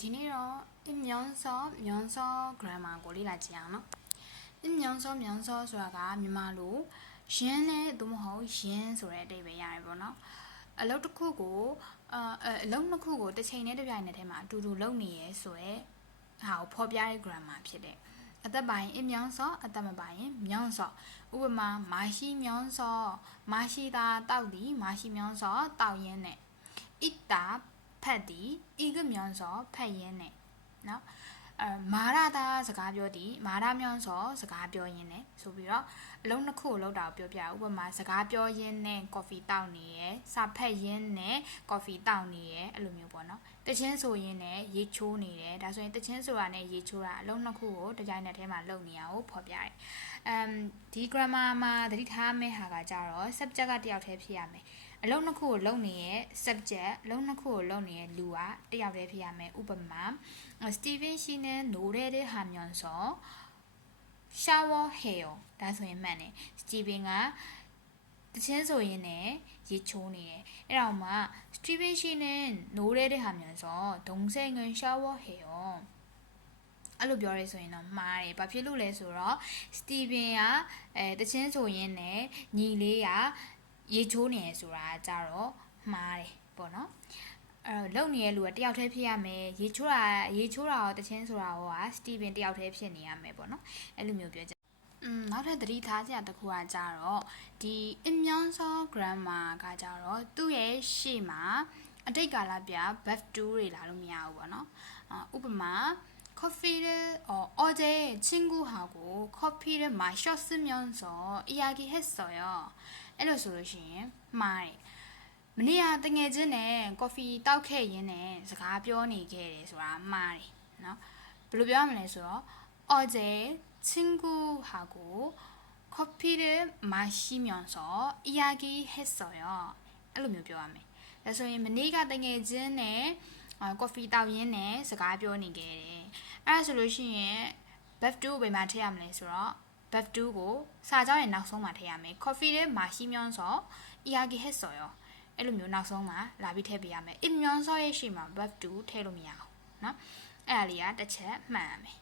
ဒီနေ့တော့မြောင်းစော grammar ကိုလေ့လာကြည့်အောင်နော်မြောင်းစောဆိုတာကမြန်မာလိုရင်းနဲ့သို့မဟုတ်ရင်းဆိုတဲ့အဓိပ္ပာယ်ရတယ်ပေါ့နော်အလုပ်တစ်ခုကိုအလုပ်နှစ်ခုကိုတစ်ချိန်နဲ့တစ်ပြိုင်နက်တည်းမှာအတူတူလုပ်နေရဲဆိုရဲဟာကိုဖော်ပြတဲ့ grammar ဖြစ်တယ်အသက်ပိုင်းမြောင်းစောအသက်မပိုင်းမြောင်းစောဥပမာမရှိမြောင်းစောမရှိတာတောက်သည်မရှိမြောင်းစောတောက်ရင်းနဲ့ဣတာဖတ်သည်ဤကမြောင်းစောဖတ်ရင်းနဲ့နော်မာရတာစကားပြောသည်မာရမြောင်းစောစကားပြောရင်းနဲ့ဆိုပြီးတော့အလုံးနှစ်ခုကိုလောက်တာကိုပြောပြဥပမာစကားပြောရင်းနဲ့ coffee တောက်နေရယ်စာဖတ်ရင်းနဲ့ coffee တောက်နေရယ်အဲ့လိုမျိုးပေါ့နော်တချင်းဆိုရင်းနဲ့ရေချိုးနေတယ်ဒါဆိုရင်တချင်းဆိုတာနဲ့ရေချိုးတာအလုံးနှစ်ခုကိုတစ်ကြိုင်နက်တည်းမှာလုပ်နေရအောင်ဖော်ပြတယ်ဒီ grammar မှာသတိထားမယ့်ဟာကကြတော့ subject ကတယောက်တည်းဖြစ်ရမယ်အလုံးနှစ်ခုကိုလုပ်နေတဲ့ subject အလုံးနှစ်ခုကိုလုပ်နေတဲ့လူကတယောက်တည်းဖြစ်ရမယ်ဥပမာSteven ရှိနေနိုးတဲ့ဟာမျိုးဆို shower hair ဒါဆိုရင်မှန်တယ် Steven ကတချင်းဆိုရင်လည်းရေချိုးနေတယ်အဲ့တော့မှ Steven ရှိနေနိုးတဲ့ဟာမျိုးဆိုဒုံစိန်က shower hair အဲ့လိုပြောရဲဆိုရင်တော့မှားတယ်ဘာဖြစ်လို့လဲဆိုတော့ Steven ကတချင်းဆိုရင်လည်းညီလေးကရေချိုးနေရဆိုတာကြတော့မှားတယ်ပေါ့နော်လုံနေတဲ့လူကတယောက်တည်းဖြစ်ရမယ်ရေချိုးတာရောတချင်းဆိုတာရောကစတီဗင်တယောက်တည်းဖြစ်နေရမယ်ပေါ့နော်အဲ့လိုမျိုးပြောကြနောက်ထပ်သတိထားစရာတစ်ခုကကြတော့ဒီအမြောင်းစော grammar ကကြတော့သူ့ရဲ့ရှေ့မှာအတိတ်ကာလပြ verb to တွေလာလို့မရဘူးပေါ့နော်ဥပမာ coffee 어제 친구하고 커피를 마셨으면서 이야기했어요. အဲ့လိုဆိုလို့ရှိရင်မှားတယ်မနေ့ကတငယ်ချင်းနဲ့ကော်ဖီတောက်ခဲ့ရင်းနဲ့စကားပြောနေခဲ့တယ်ဆိုတာမှားတယ်เนาะဘယ်လိုပြောရမလဲဆိုတော့어제 친구하고 커피를 마시면서 이야기했어요. အဲ့လိုမျိုးပြောရမယ်ဒါဆိုရင်မနေ့ကတငယ်ချင်းနဲ့ကော်ဖီတောက်ရင်းနဲ့စကားပြောနေခဲ့တယ်အဲ့ဒါဆိုလို့ရှိရင် verb to ကိုဘယ်မှာထည့်ရမလဲဆိုတော့verb to ကိုစာကြောင်းရဲ့နောက်ဆုံးမှာထည့်ရမယ် coffee နဲ့ 마시면서 이야기했어요 အဲ့လိုမျိုးနောက်ဆုံးမှာလာပြီးထည့်ပေးရမယ် 이면서 ရဲ့ရှေ့မှာ verb to ထည့်လို့မရအောင်เนาะအဲ့ဒါလေးကတစ်ချက်မှန်ရမယ်